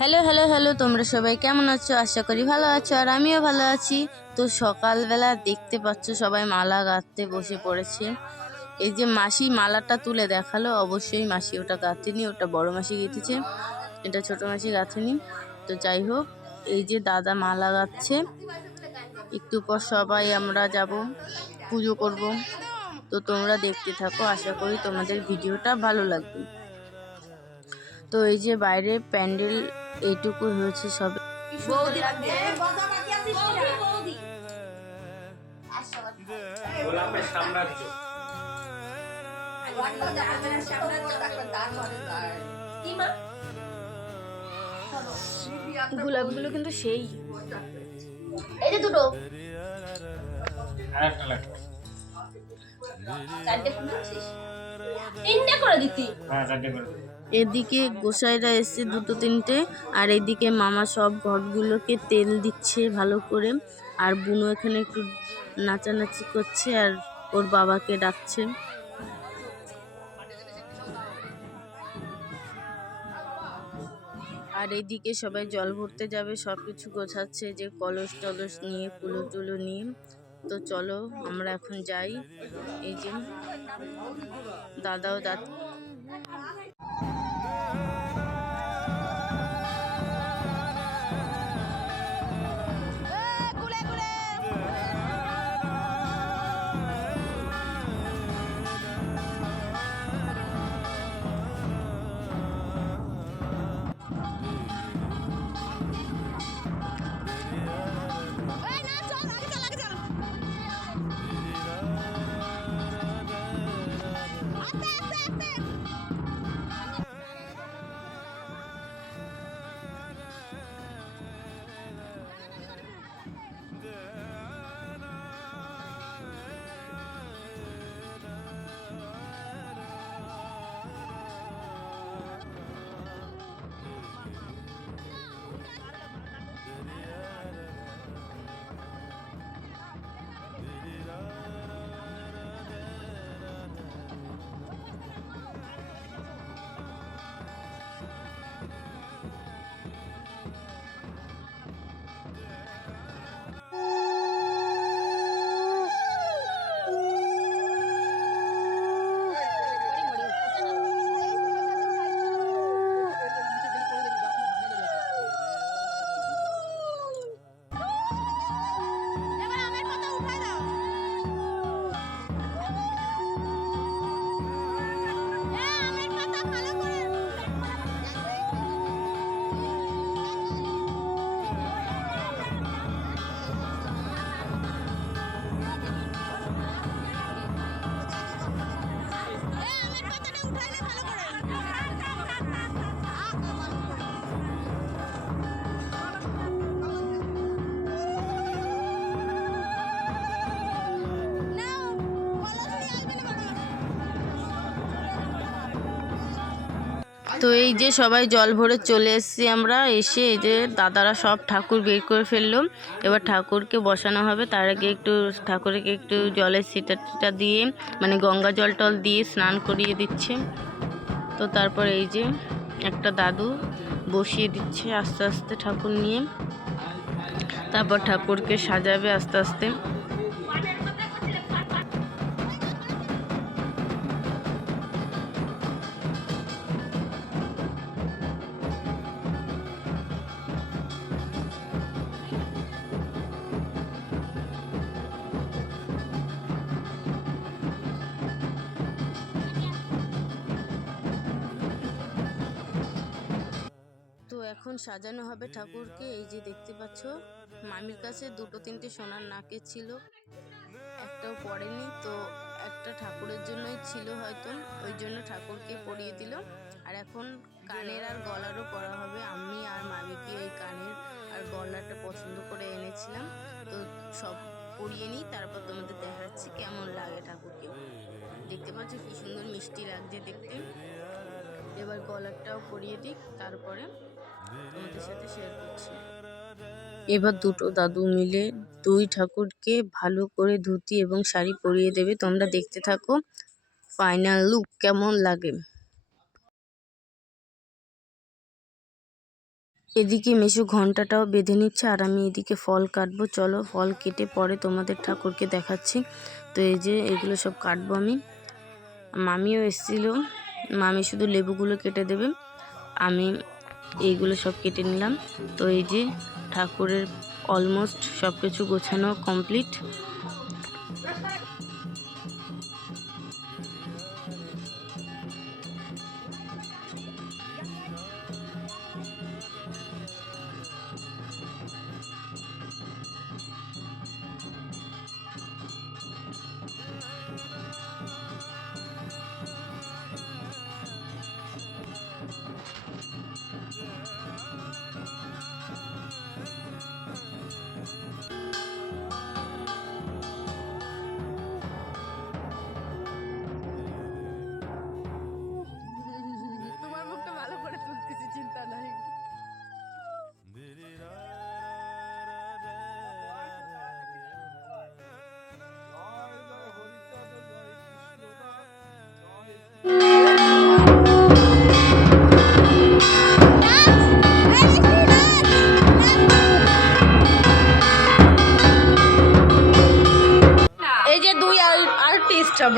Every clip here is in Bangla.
হ্যালো হ্যালো হ্যালো তোমরা সবাই কেমন আছো? আশা করি ভালো আছো, আর আমিও ভালো আছি। তো সকালবেলা দেখতে পাচ্ছ সবাই মালা গাঁথতে বসে পড়েছে। এই যে মাসি মালাটা তুলে দেখাল, অবশ্যই মাসি ওটা গাঁথেনি, ওটা বড় মাসি গেঁথেছে। এটা ছোট মাসি গাঁথেনি। তো যাই হোক, এই যে দাদা মালা গাঁথছে। একটু পর সবাই আমরা যাব পুজো করব। তো তোমরা দেখতে থাকো, আশা করি তোমাদের ভিডিওটা ভালো লাগবে। তো এই যে বাইরে প্যান্ডেল এইটুকু হয়েছে সব। গোলাপগুলো কিন্তু সেই। এই যে দুটো। চারটে তিনটে করে দিতি? হ্যাঁ চারটে করে। এদিকে গোসাইরা এসছে দুটো তিনটে, আর এদিকে মামা সব ঘটগুলোকে তেল দিচ্ছে ভালো করে। আর বুনো এখানে একটু নাচানাচি করছে আর ওর বাবাকে ডাকছে। আর এইদিকে সবাই জল ভরতে যাবে সব কিছু গোছাচ্ছে, যে কলস টলস নিয়ে, কুলো টুলো নিয়ে। তো চলো, আমরা এখন যাই। এই যে দাদাও দাঁত তো এই যে সবাই জল ভরে চলে এসেছি আমরা, এসে এই যে দাদারা সব ঠাকুর বের করে ফেলল। এবার ঠাকুরকে বসানো হবে, তার আগে একটু ঠাকুরকে একটু জলের সিটা টিটা দিয়ে মানে গঙ্গা জল টল দিয়ে স্নান করিয়ে দিচ্ছে। তো তারপর এই যে একটা দাদু বসিয়ে দিচ্ছে আস্তে আস্তে ঠাকুর নিয়ে। তারপর ঠাকুরকে সাজাবে আস্তে আস্তে। এখন সাজানো হবে ঠাকুরকে, এই যে দেখতে পাচ্ছ, মামির কাছে দুটো তিনটে সোনার নাকের ছিল, একটাও পড়েনি, তো একটা ঠাকুরের জন্যই ছিল হয়তো, ওই জন্য ঠাকুরকে পরিয়ে দিল। আর এখন কানের আর গলারও পরা হবে, আমি আর মামিকে এই কানের আর গলাটা পছন্দ করে এনেছিলাম। তো সব পরিয়ে নিই, তারপর তোমাদের দেখাচ্ছি কেমন লাগে ঠাকুরকে। দেখতে পাচ্ছ কি সুন্দর মিষ্টি লাগছে দেখতে। এবার গলারটাও পরিয়ে দিই, তারপরে সাথে শেয়ার করছি। এবার দুটো দাদু মিলে দুই ঠাকুরকে ভালো করে ধুতি এবং শাড়ি পরিয়ে দেবে। তোমরা দেখতে থাকো। ফাইনাল লুক কেমন লাগে? এদিকে মেশো ঘন্টাটাও বেঁধে নিচ্ছে আর আমি এদিকে ফল কাটবো। চলো ফল কেটে পরে তোমাদের ঠাকুরকে দেখাচ্ছি। তো এই যে এগুলো সব কাটবো আমি। মামিও এসেছিল। মামি শুধু লেবুগুলো কেটে দেবে। আমি এইগুলো সব কেটে নিলাম। তো এই যে ঠাকুরের অলমোস্ট সব কিছু গোছানো কমপ্লিট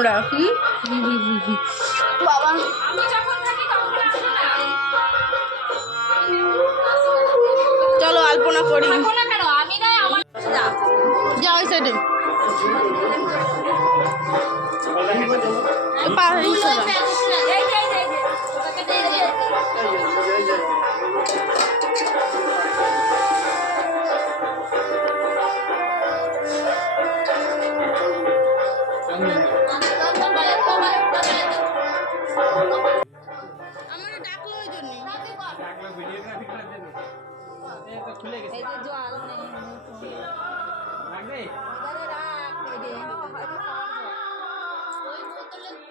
আমরা। হুম বাবা। চলো আলপনা করি। কেন? আমি না আমার যা। ওই সাইডে পাহাড়ি ওই বোতলে জল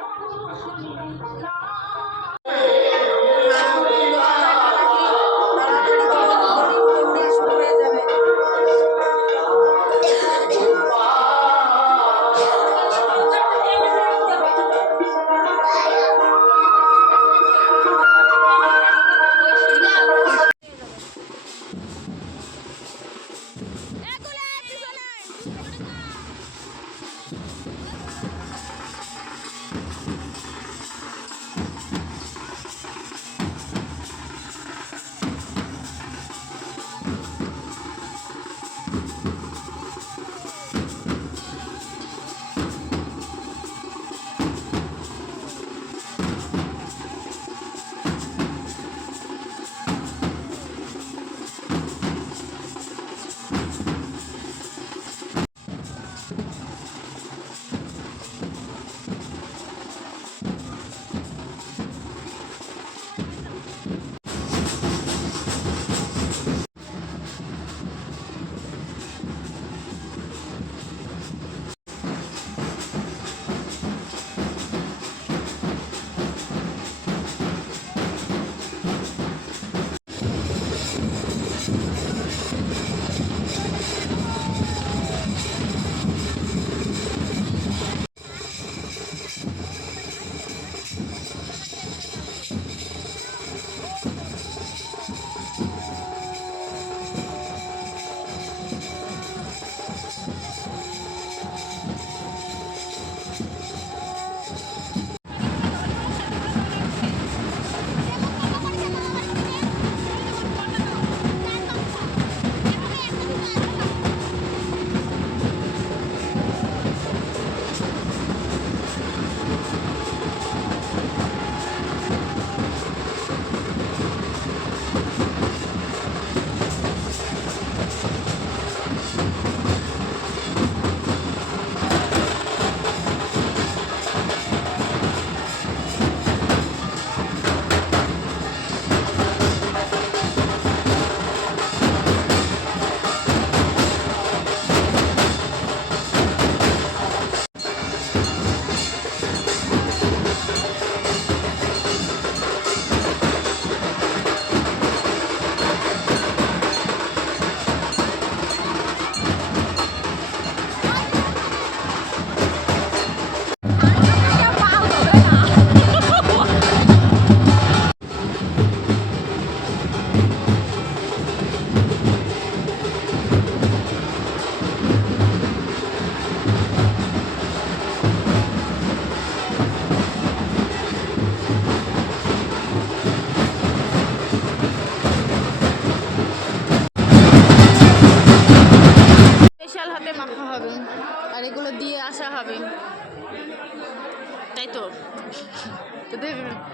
সপ্তদশ নিবন্ধ।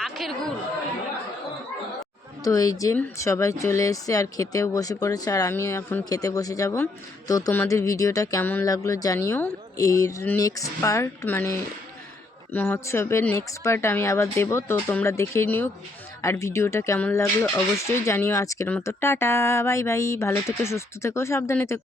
আখের গুড় তো এই যে সবাই চলে এসেছে আর খেতেও বসে পড়েছে আর আমিও এখন খেতে বসে যাব। তো তোমাদের ভিডিওটা কেমন লাগল জানিও। এর নেক্সট পার্ট মানে মহোৎসবের নেক্সট পার্ট আমি আবার দেব, তো তোমরা দেখে নিও। আর ভিডিওটা কেমন লাগল অবশ্যই জানিও। আজকের মতো টাটা, বাই বাই। ভালো থেকো, সুস্থ থেকো, সাবধানে থেকো।